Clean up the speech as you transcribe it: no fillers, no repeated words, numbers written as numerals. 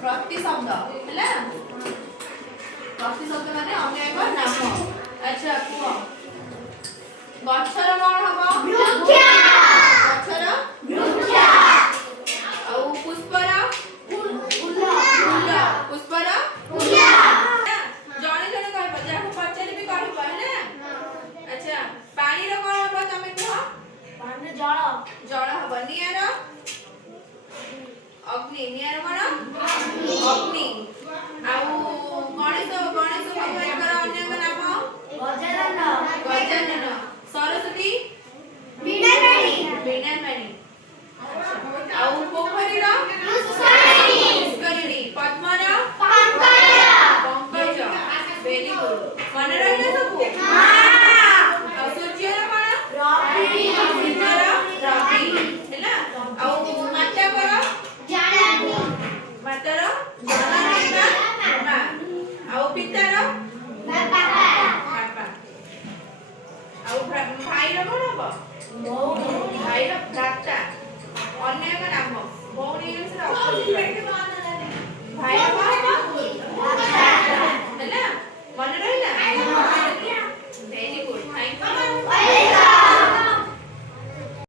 प्रति शब्द हैला प्रति शब्द माने अन्य एक नाम। अच्छा कुह गच्छर कोन हबो? वृक्ष। गच्छर वृक्ष।